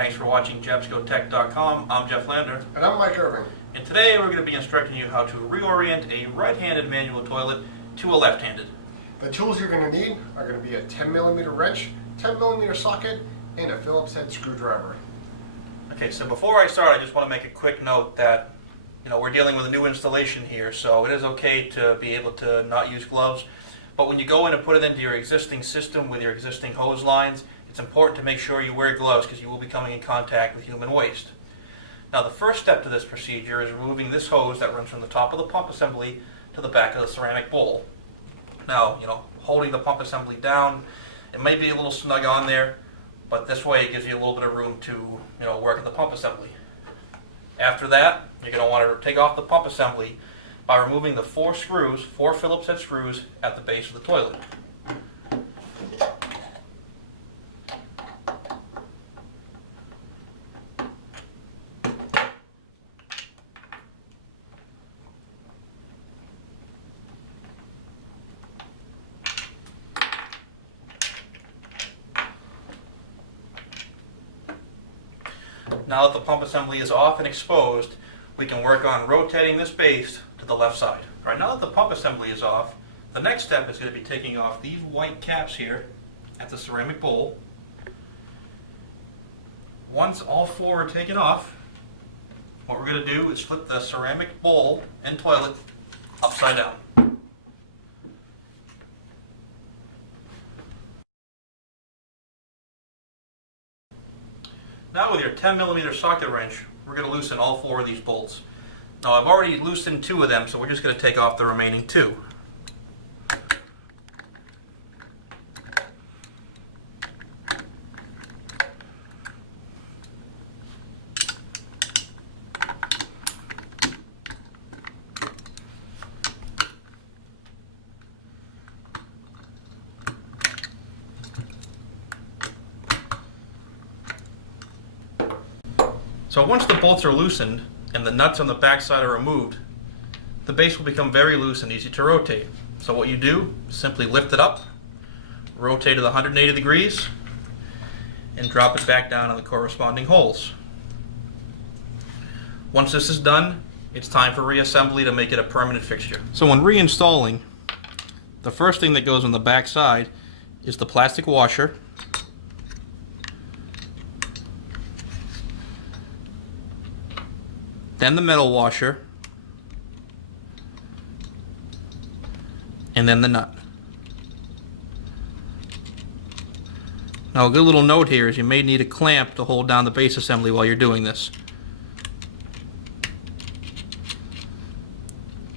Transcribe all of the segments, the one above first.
Thanks for watching JabscoTech.com. I'm Jeff Lander. And I'm Mike Irving. And today we're going to be instructing you how to reorient a right-handed manual toilet to a left-handed. The tools you're going to need are going to be a 10mm wrench, 10mm socket, and a Phillips head screwdriver. Okay, so before I start, I just want to make a quick note that we're dealing with a new installation here, so it is okay to be able to not use gloves. But when you go in and put it into your existing system with your existing hose lines, it's important to make sure you wear gloves because you will be coming in contact with human waste. Now, the first step to this procedure is removing this hose that runs from the top of the pump assembly to the back of the ceramic bowl. Now, holding the pump assembly down, it may be a little snug on there, but this way it gives you a little bit of room to, work in the pump assembly. After that, you're going to want to take off the pump assembly by removing the four Phillips head screws at the base of the toilet. Now that the pump assembly is off and exposed, we can work on rotating this base to the left side. All right, now that the pump assembly is off, the next step is going to be taking off these white caps here at the ceramic bowl. Once all four are taken off, what we're going to do is flip the ceramic bowl and toilet upside down. Now with your 10mm socket wrench, we're going to loosen all four of these bolts. Now I've already loosened two of them, so we're just going to take off the remaining two. So once the bolts are loosened and the nuts on the back side are removed, the base will become very loose and easy to rotate. So what you do is simply lift it up, rotate it 180 degrees, and drop it back down on the corresponding holes. Once this is done, it's time for reassembly to make it a permanent fixture. So when reinstalling, the first thing that goes on the back side is the plastic washer. Then the metal washer, and then the nut. Now a good little note here is you may need a clamp to hold down the base assembly while you're doing this.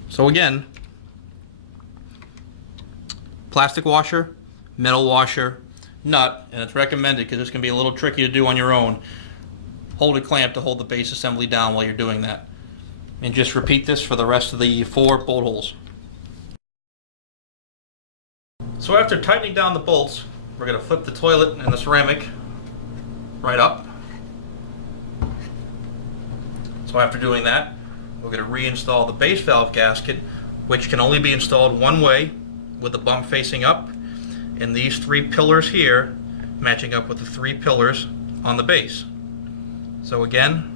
So again, plastic washer, metal washer, nut, and it's recommended because this can be a little tricky to do on your own. Hold a clamp to hold the base assembly down while you're doing that. And just repeat this for the rest of the four bolt holes. So after tightening down the bolts, we're going to flip the toilet and the ceramic right up. So after doing that, we're going to reinstall the base valve gasket, which can only be installed one way with the bump facing up, and these three pillars here matching up with the three pillars on the base. So again,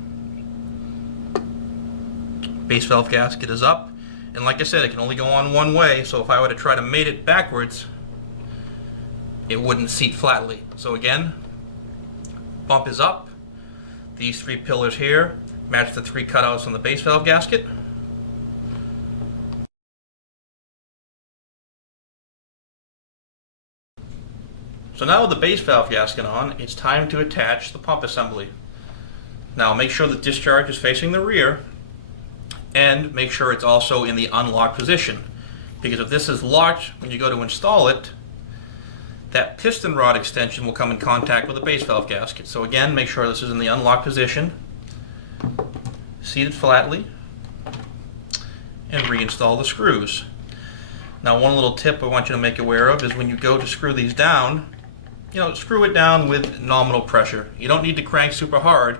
base valve gasket is up, and like I said, it can only go on one way, so if I were to try to mate it backwards, it wouldn't seat flatly. So again, bump is up, these three pillars here match the three cutouts on the base valve gasket. So now with the base valve gasket on, it's time to attach the pump assembly. Now make sure the discharge is facing the rear, and make sure it's also in the unlocked position, because if this is locked when you go to install it, that piston rod extension will come in contact with the base valve gasket. So again, make sure this is in the unlocked position, seat it flatly, and reinstall the screws. Now one little tip I want you to make aware of is when you go to screw these down, screw it down with nominal pressure. You don't need to crank super hard,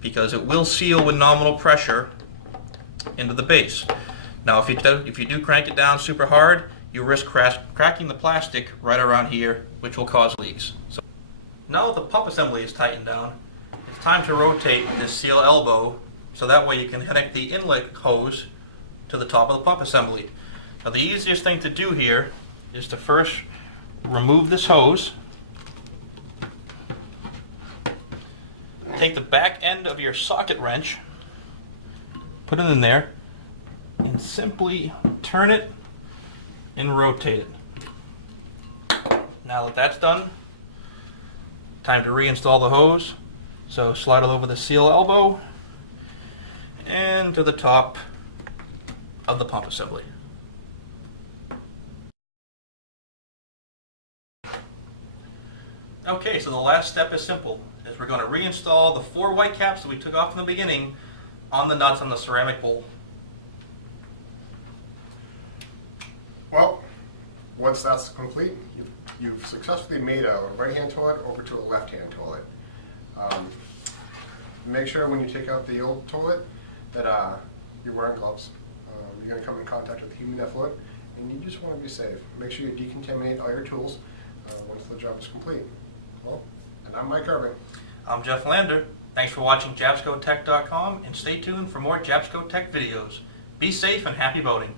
because it will seal with nominal pressure into the base. Now if you do crank it down super hard, you risk cracking the plastic right around here, which will cause leaks. So now that the pump assembly is tightened down, it's time to rotate this seal elbow so that way you can connect the inlet hose to the top of the pump assembly. Now the easiest thing to do here is to first remove this hose. Take the back end of your socket wrench, put it in there, and simply turn it and rotate it. Now that that's done, time to reinstall the hose. So slide it over the seal elbow and to the top of the pump assembly. Okay, so the last step is simple. We're going to reinstall the 4 white caps that we took off in the beginning on the nuts on the ceramic bowl. Well, once that's complete, you've successfully made a right-hand toilet over to a left-hand toilet. Make sure when you take out the old toilet that you're wearing gloves. You're going to come in contact with human effluent, and you just want to be safe. Make sure you decontaminate all your tools once the job is complete. Well, and I'm Mike Irving. I'm Jeff Lander. Thanks for watching JabscoTech.com, and stay tuned for more Jabsco Tech videos. Be safe and happy boating.